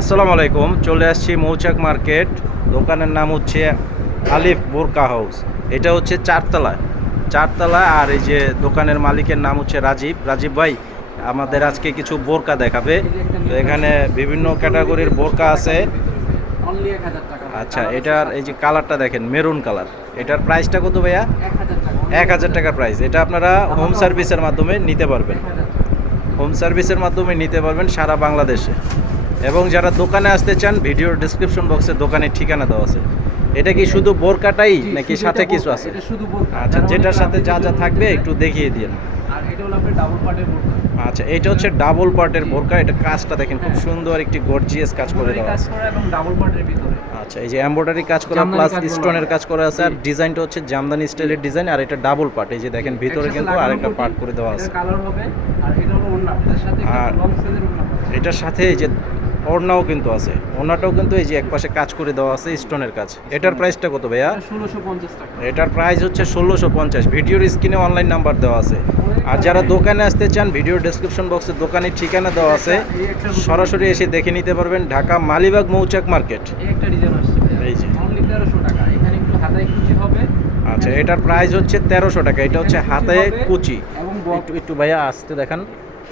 আসসালামু আলাইকুম। চলে আসছি মৌচাক মার্কেট। দোকানের নাম হচ্ছে আলিফ বোরকা হাউস। এটা হচ্ছে চারতলা। আর এই যে দোকানের মালিকের নাম হচ্ছে রাজীব। রাজীব ভাই আমাদের আজকে কিছু বোরকা দেখাবে। তো এখানে বিভিন্ন ক্যাটাগরির বোরকা আছে। আচ্ছা, এটার এই যে কালারটা দেখেন, মেরুন কালার। এটার প্রাইসটা কত ভাইয়া? 1000 টাকা প্রাইস। এটা আপনারা হোম সার্ভিসের মাধ্যমে নিতে পারবেন। সারা বাংলাদেশে। এবং যারা দোকানে আসতে চান, ভিডিওর ডেসক্রিপশন বক্সে দোকানের ঠিকানা দেওয়া আছে। এটা কি শুধু বোরকাটাই নাকি সাথে কিছু আছে? আচ্ছা, যেটার সাথে যা যা থাকবে একটু দেখিয়ে দিন। আচ্ছা, এটা হচ্ছে ডাবল পার্টের বোরকা। এটা কাজটা দেখেন, খুব সুন্দর একটি গর্জিয়াস কাজ করে দেওয়া আছে। আচ্ছা, এই যে এমব্রয়ডারি কাজ করা প্লাস স্টোনের কাজ করা আছে। আর ডিজাইনটা হচ্ছে জামদানি স্টাইলের ডিজাইন। আর এটা ডাবল পার্ট। এই যে দেখেন ভিতরে কিন্তু আরেকটা পার্ট করে দেওয়া আছে। আর এটার সাথে এই যে ওড়নাও কিন্তু আছে। ওড়নাটাও কিন্তু এই যে একপাশে কাজ করে দেওয়া আছে স্টোনের কাজ। এটার প্রাইসটা কত ভাইয়া? 1650 টাকা। এটার প্রাইস হচ্ছে 1650। ভিডিওর স্ক্রিনে অনলাইন নাম্বার দেওয়া আছে। আর যারা দোকানে আসতে চান, ভিডিওর ডেসক্রিপশন বক্সে দোকানের ঠিকানা দেওয়া আছে। সরাসরি এসে দেখে নিতে পারবেন। ঢাকা মালিবাগ মৌচাক মার্কেট। একটা ডিজাইন আসছে এই যে অনলি 1300 টাকা। এখানে একটু হাতায় কুচি হবে। আচ্ছা, এটার প্রাইস হচ্ছে 1300 টাকা। এটা হচ্ছে হাতে কুচি। এবং একটু ভাইয়া আসতে দেখান।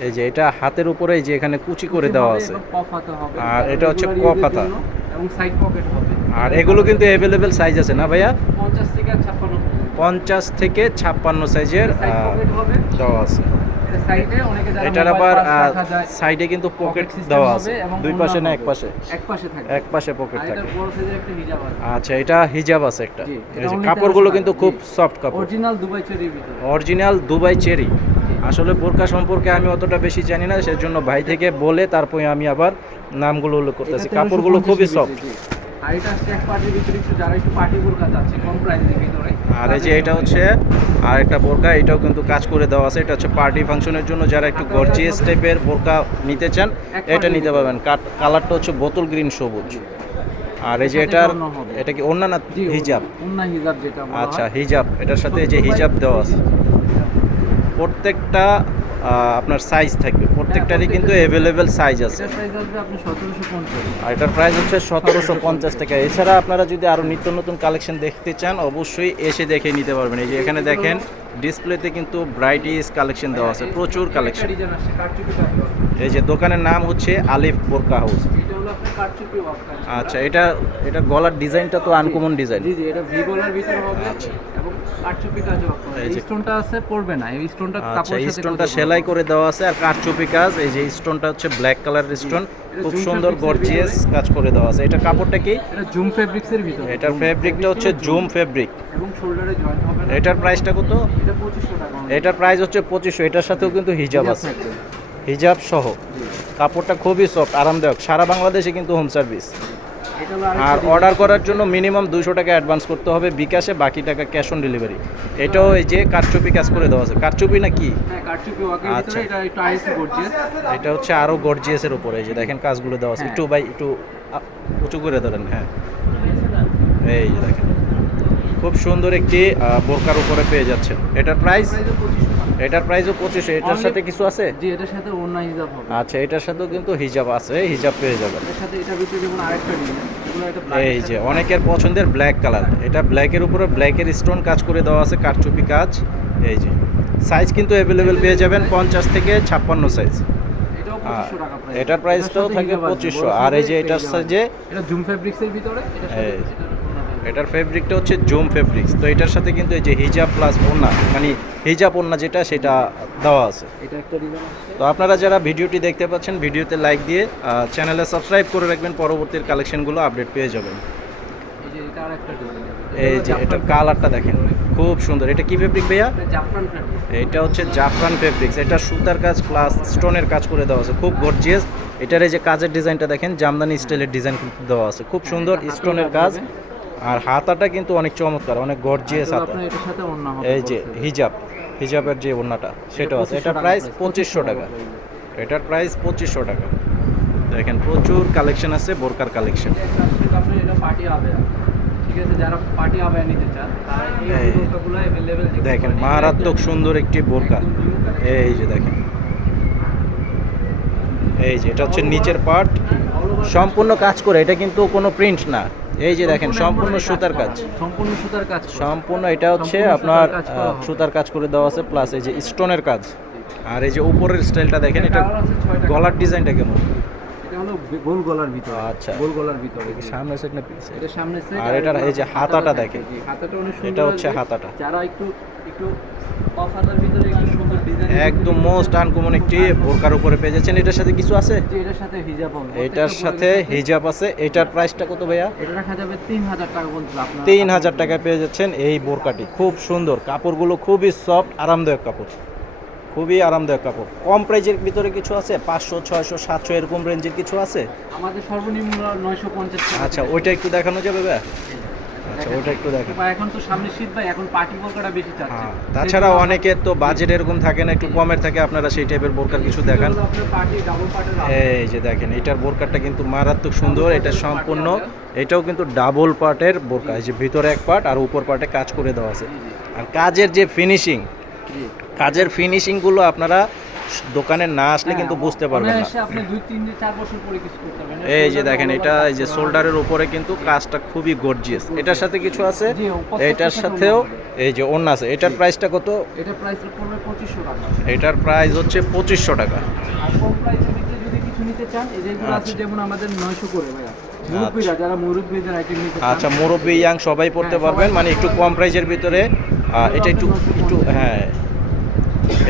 এই যে এটা হাতের উপরে এই যে এখানে কুচি করে দেওয়া আছে। কফ হাতা হবে। আর এটা হচ্ছে কফ হাতা। এবং সাইড পকেট হবে। আর এগুলো কিন্তু অ্যাভেলেবেল সাইজ আছে না ভাইয়া? 50 থেকে 56। 50 থেকে 56 সাইজের দেওয়া আছে। সাইডে অনেকে যারা এটার আবার সাইডে কিন্তু পকেট দেওয়া আছে। দুই পাশে না এক পাশে? এক পাশে পকেট থাকে। বড় সাইজের একটা হিজাব আছে। আচ্ছা, এটা হিজাব আছে একটা। এই যে কাপড়গুলো কিন্তু খুব সফট কাপড়। অরিজিনাল দুবাই চেরির ভিতরে। Original Dubai cherry. আসলে বোরকা সম্পর্কে আমি অতটা বেশি জানি না, সেজন্য ভাই থেকে বলে তারপরে আমি আবার নামগুলো উল্লেখ করতেছি। কাপড়গুলো খুবই সফট। আর এটা স্টেক পার্টির ভিতরে একটু যারা একটু পার্টি বোরকা চাচ্ছে কম প্রাইসের ভিতরে। আর এই যে এটা হচ্ছে আর একটা বোরকা। এটাও কিন্তু কাজ করে দেওয়া আছে। এটা হচ্ছে পার্টি ফাংশনের জন্য যারা একটু গর্জিয়াস টাইপের বোরকা নিতে চান, এটা নিতে পারবেন। কালারটা হচ্ছে বোতল গ্রিন সবুজ। আর এই যে এটা কি ওড়না না হিজাব? ওড়না হিজাব যেটা বলা হয়। আচ্ছা, হিজাব। এটার সাথে এই যে হিজাব দেওয়া আছে। প্রত্যেকটা আপনার সাইজ থাকবে। প্রত্যেকটারই কিন্তু অ্যাভেলেবেল সাইজ আছে। এটা সাইজ হবে আপনি 1750। আর এটার প্রাইস হচ্ছে 1750 টাকা। এছাড়া আপনারা যদি আরও নিত্য নতুন কালেকশন দেখতে চান, অবশ্যই এসে দেখে নিতে পারবেন। এই যে এখানে দেখেন ডিসপ্লেতে কিন্তু ব্রাইটিস কালেকশন দেওয়া আছে, প্রচুর কালেকশন। এই যে দোকানের নাম হচ্ছে আলিফ বোরকা হাউস। এটা হলো আপনার কারচুপি ওয়ার্ক। আচ্ছা, এটা গলার ডিজাইনটা তো আনকমন ডিজাইন। জি জি, এটা ভি গলার ভিতর হবে। আচ্ছা, এবং কারচুপি কাজ হবে। এই স্টোনটা আছে পড়বে না। এই স্টোনটা আচ্ছা, কাপড়ের সাথে স্টোনটা সেলাই করে দেওয়া আছে। আর কারচুপি কাজ। এই যে স্টোনটা হচ্ছে ব্ল্যাক কালারের স্টোন, খুব সুন্দর গর্জিয়াস কাজ করে দেওয়া আছে। এটা কাপড়টা কি? এটা জুম ফেব্রিক্সের ভিতর। এটার ফেব্রিকটা হচ্ছে জুম ফেব্রিক। এবং শোল্ডারে জয়েন্ট হবে না। এটার প্রাইসটা কত? এটা 2500 টাকা। এটার প্রাইস হচ্ছে 2500। এটার সাথেও কিন্তু হিজাব আছে, হিজাব সহ। কাপড়টা খুবই সফট, আরামদায়ক। সারা বাংলাদেশে কিন্তু হোম সার্ভিস। আর অর্ডার করার জন্য মিনিমাম 200 টাকা অ্যাডভান্স করতে হবে বিকাশে, বাকি টাকা ক্যাশ অন ডেলিভারি। এটাও এই যে কারচুপি কাজ করে দেওয়া আছে। কারচুপি না কি? হ্যাঁ, কারচুপি ওয়ার্কের ভিতরে। এটা একটু আইসি গর্জিয়াস। এটা হচ্ছে আরো গর্জিয়াসের উপরে। এই যে দেখেন কাজগুলো দেওয়া আছে। একটু ভাই একটু উঁচু করে ধরেন। হ্যাঁ, এই যে দেখেন খুব সুন্দর একটি বোরকার উপরে পেয়ে যাচ্ছেন। এটার প্রাইস? এটার প্রাইসও 2500। এটার সাথে কিছু আছে? জি, এটার সাথে ওড়না হিজাব হবে। আচ্ছা, এটার সাথেও কিন্তু হিজাব আছে, হিজাব পেয়ে যাবেন। এর সাথে এটার ভিতরে যেমন আরেকটা ডিজাইন, এগুলো এটা ব্ল্যাক। এই যে অনেকের পছন্দের ব্ল্যাক কালার। এটা ব্ল্যাকের উপরে ব্ল্যাকের স্টোন কাজ করে দেওয়া আছে, কারচুপি কাজ। এই যে সাইজ কিন্তু অ্যাভেলেবেল পেয়ে যাবেন 50 থেকে 56 সাইজ। এটাও 2500 টাকা প্রাইস। এটার প্রাইসটাও থাকবে 2500। আর এই যে এটার সাইজে এটা জুম ফেব্রিক্সের ভিতরে। এটার ফেব্রিকটা হচ্ছে জুম ফেব্রিক্স। তো এটার সাথে কিন্তু এই যে হিজাব প্লাস ওড়না, মানে হিজাব ওড়না যেটা, সেটা দেওয়া আছে। এটা একটা ডিজাইন আছে। তো আপনারা যারা ভিডিওটি দেখতে পাচ্ছেন, ভিডিওতে লাইক দিয়ে চ্যানেলে সাবস্ক্রাইব করে রাখবেন, পরবর্তী কালেকশনগুলো আপডেট পেয়ে যাবেন। এই যে এটা আরেকটা ডিজাইন। এই যে এটার কালারটা দেখেন, খুব সুন্দর। এটা কি ফেব্রিক ভাইয়া? এটা জাফরান ফেব্রিক। এটা হচ্ছে জাফরান ফেব্রিক্স। এটা সুতার কাজ প্লাস স্টোনের কাজ করে দেওয়া আছে, খুব গর্জিয়াস। এটার এই যে কাজের ডিজাইনটা দেখেন, জামদানি স্টাইলের ডিজাইন দেওয়া আছে, খুব সুন্দর স্টোনের কাজ। আর হাতাটা কিন্তু অনেক চমৎকার, অনেক গর্জিয়াস হাতা। এটার সাথে ওড়না হবে। এই যে হিজাবের যে ওড়নাটা, সেটাও আছে। এটার প্রাইস 2500 টাকা। এটার প্রাইস 2500 টাকা। দেখেন প্রচুর কালেকশন আছে, বোরকার কালেকশন। আপনি এটা পার্টি হবে, ঠিক আছে, যারা পার্টি হবে নিতে চান তারা এই বোরকাগুলো अवेलेबल দেখেন, মারাত্মক সুন্দর একটি বোরকা। এই যে দেখেন, এই যে এটা হচ্ছে নিচের পার্ট। সম্পূর্ণ কাজ করে, এটা কিন্তু কোনো প্রিন্ট না। এই যে দেখেন সম্পূর্ণ সুতার কাজ, সম্পূর্ণ সুতার কাজ করা। সম্পূর্ণ এটা হচ্ছে সম্পূর্ণ আপনার সুতার কাজ করা হবে। সুতার কাজ করে দেওয়া আছে, প্লাস এই যে স্টোনের কাজ। আর এই যে উপরের স্টাইলটা দেখেন, এটা কালার আছে 6টা। গলার ডিজাইনটা কেমন? এটা হলো গোল গলার ভিতরে। আচ্ছা। গোল গলার ভিতরে। সামনে সেট না পিছে? এটা সামনে সেট। আর এটার এই যে হাতাটা দেখেন, জি, হাতাটা অনেক সুন্দর। এটা হচ্ছে আছে। হাতাটা। যারা একটু একটু অফ হাতার ভিতরে একটু সুন্দর ডিজাইন, একদম মোস্ট আনকমন একটি বোরকার উপরে পেয়ে যাচ্ছেন। এটার সাথে কিছু আছে? যে এটার সাথে হিজাব হবে। এটার সাথে হিজাব আছে। এটার প্রাইসটা কত ভাইয়া? এটা রাখা যাবে 3000 টাকা পর্যন্ত আপনার। 3000 টাকায় পেয়ে যাচ্ছেন এই বোরকাটি। খুব সুন্দর, কাপড়গুলো খুবই সফট, আরামদায়ক কাপড়, খুবই আরামদায়ক কাপড়। কম প্রাইজের ভিতরে কিছু আছে? 500, 600, 700 এরকম রেঞ্জের কিছু আছে? আমাদের সর্বনিম্ন 950 টাকা। আচ্ছা, ওইটা একটু দেখানো যাবে ভাইয়া? আচ্ছা, ওইটা একটু দেখান। ভাই এখন তো সামনে শীত ভাই, এখন পার্টি বোরকাটা বেশি চাচ্ছে। হ্যাঁ, তাছাড়া অনেকের তো বাজেট এরকম থাকে না, একটু কমের থাকে, আপনারা সেই টাইপের বোরকার কিছু দেখান। এগুলো আপনার পার্টি ডাবল পার্টের। এই যে দেখেন, এটার বোরকাটা কিন্তু মারাত্মক সুন্দর। এটা সম্পূর্ণ, এটাও কিন্তু ডাবল পার্টের বোরকা। এই যে ভিতরে এক পার্ট আর উপর পার্টে কাজ করে দেওয়া আছে। আর কাজের যে ফিনিশিং, কাজের ফিনিশিংগুলো আপনারা দোকানে না আসলে কিন্তু বুঝতে পারবেন না। এসে আপনি 2, 3, 4 বছর পরে কিছু করতে পারবেন। এই যে দেখেন, এটা এই যে শোল্ডারের উপরে কিন্তু কাজটা খুবই গর্জিয়াস। এটার সাথে কিছু আছে? জি, প্রত্যেকটার এটার সাথে সাথেও ওড়না হবে। এই যে ওড়না আছে। এটার প্রাইসটা কত? এটা প্রাইস পড়বে 2500 টাকা। এটার প্রাইস হচ্ছে 2500 টাকা। আর কম প্রাইসের ভিতরে যদি কিছু নিতে চান, এই যেগুলো আছে আচ্ছা। যেমন আমাদের 900 করে ভাইয়া। মুরব্বিরা যারা মুরব্বিদের আইটেম নিতে চান। আচ্ছা, মুরব্বি ইয়াং সবাই পড়তে হ্যাঁ, পারবেন, সবাই মানে একটু কম প্রাইজের ভিতরে। এটা একটু একটু হ্যাঁ,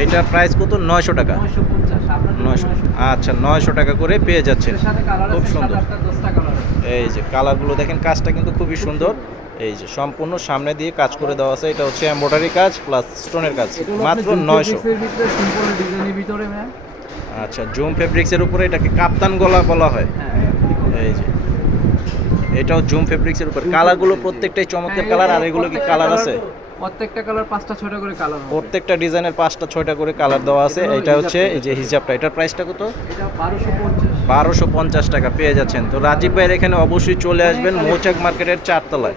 এটার প্রাইস কত? 900 টাকা। 950 আপনাদের 900, আচ্ছা 900 টাকা করে পেয়ে যাচ্ছেন। এর সাথে কালার খুব আছে সুন্দর। 7, 8টা 10টা কালার আছে। এই যে কালারগুলো দেখেন, কাজটা কিন্তু খুবই সুন্দর। এই যে সম্পূর্ণ সামনে দিয়ে কাজ করে দেওয়া আছে। এটা হচ্ছে এমব্রয়ডারি কাজ প্লাস স্টোনের কাজ, এটা হলো মাত্র আপনার 900। জুম ভিতরে সিম্পল ডিজাইনের ভিতরে ভাইয়া। আচ্ছা, জুম ফেব্রিক্সের উপরে এটাকে কাপ্তান গলা বলা হয়। হ্যাঁ। এই যে এটাও জুম ফেব্রিক্সের উপর। কালারগুলো প্রত্যেকটাই চমৎকার কালার। আর এগুলো কি কালার আছে? প্রত্যেকটা কালার 5টা 6টা করে কালার হবে। প্রত্যেকটা ডিজাইনের 5টা 6টা করে কালার দেওয়া আছে। এটা হচ্ছে এই যে হিজাবটা, এটার প্রাইসটা কত? এটা 1250। 1250 টাকা পেয়ে যাচ্ছেন। তো রাজীব ভাইয়ের এখানে অবশ্যই চলে আসবেন, মৌচাক মার্কেটের 4 তলায়।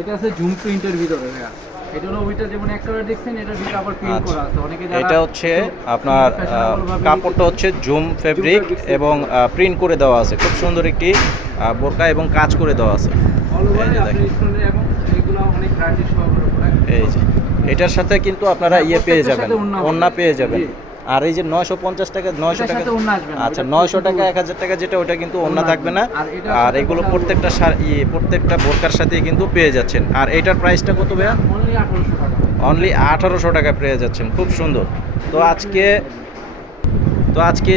এটা আছে জুম প্রিন্টের ভিতরে ভাইয়া। এটা হলো ওইটা যেমন একটা দেখছেন, এটার ভিতরে আবার প্রিন্ট আচ্ছা। করা আছে। অনেকে যারা এটা হচ্ছে আপনার fashionable ভাবে কাপড়টা হচ্ছে জুম ফেব্রিক fabrics এবং প্রিন্ট করে দেওয়া আছে। খুব সুন্দর একটি বোরকা এবং কাজ করে দেওয়া আছে। অল ওভার এই যে আপনি দেখেন। স্টোনের এবং এগুলো অনেক ব্র্যান্ডের সহকারে পড়ে। এই যে এটার সাথে কিন্তু আপনারা হ্যাঁ, ইয়ে পেয়ে প্রত্যেকটার যাবেন, সাথে ওড়না হবে। ওড়না পেয়ে যাবেন। জি। আর এই যে 950 টাকা, 900 এটার টাকা, সাথে ওড়না আসবে না। আচ্ছা ওটা 900 টাকা, শুধু 1000 টাকা যেটা, ওটা কিন্তু ওড়না ওড়না থাকবে না। আর এটার আর সাথে এগুলো ওটা প্রত্যেকটা প্রত্যেকটা বোরকার সাথে কিন্তু পেয়ে যাচ্ছেন। আর এটার প্রাইসটা কত ভাইয়া? অনলি 1800 টাকা। অনলি 1800 টাকা পেয়ে যাচ্ছেন। খুব সুন্দর। তো আজকে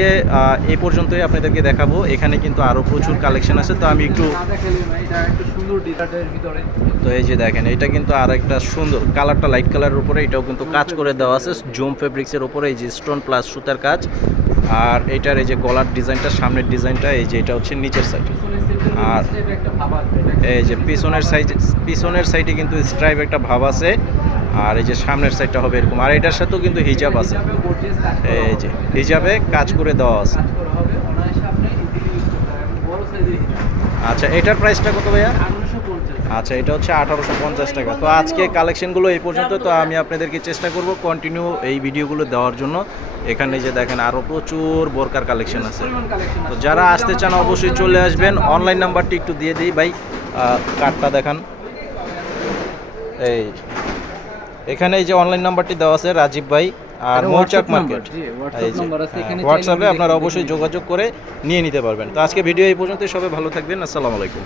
এই পর্যন্তই আপনাদেরকে দেখাবো। এখানে কিন্তু আরও প্রচুর কালেকশন আছে। তো আমি একটু, না দেখালে না, এটা একটা সুন্দর ডিজাইনের ভিতরে। তো এই যে দেখেন, এটা কিন্তু আর একটা সুন্দর কালারটা, লাইট কালারের উপরে এটাও কিন্তু কাজ করে দেওয়া আছে জুম ফেব্রিক্সের উপরে। এই যে স্টোন প্লাস সুতার কাজ। আর এটার এই যে গলার ডিজাইনটা, সামনের ডিজাইনটা, এই যে এটা হচ্ছে নিচের সাইড। আর একটা ভাব আসবে এটা। এই যে পিছনের সাইডে কিন্তু স্ট্রাইপ একটা ভাব আছে। আর এই যে সামনের সাইডটা হবে এরকম। আর এটার সাথেও কিন্তু হিজাব আছে। হিজাবে gorgeous কাজ করা এই হবে। যে হিজাবে কাজ করে দেওয়া আছে। কাজ করা হবে, অনায়াসে আপনি ইজিলি ইউজ করতে পারবেন। বড় সাইজের হিজাব আচ্ছা, এটার প্রাইসটা কত ভাইয়া? 1850। আচ্ছা, এটা হচ্ছে 1850 টাকা। তো আজকে কালেকশনগুলো এই পর্যন্ত। তো আমি আপনাদেরকে চেষ্টা করব কন্টিনিউ এই ভিডিওগুলো দেওয়ার জন্য। এখানে যে দেখেন আরও প্রচুর বোরকার কালেকশন আছে। পরিমাণ কালেকশন তো আছে। যারা আসতে চান অবশ্যই চলে আসবেন। অনলাইন নাম্বারটি একটু দিয়ে দিই ভাই, কার্ডটা দেখান। এই এখানে এই যে অনলাইন নাম্বারটি দেওয়া আছে রাজীব ভাই, আর এটা মৌচাক WhatsApp মার্কেট। নাম্বার, জি, WhatsApp নাম্বার আছে, এখানে হোয়াটসঅ্যাপে চাইলে আপনারা দেখে অবশ্যই নিতে যোগাযোগ করে নিয়ে নিতে পারবেন। তো আজকে ভিডিও এই পর্যন্তই। সবাই ভালো থাকবেন। আসসালামু আলাইকুম।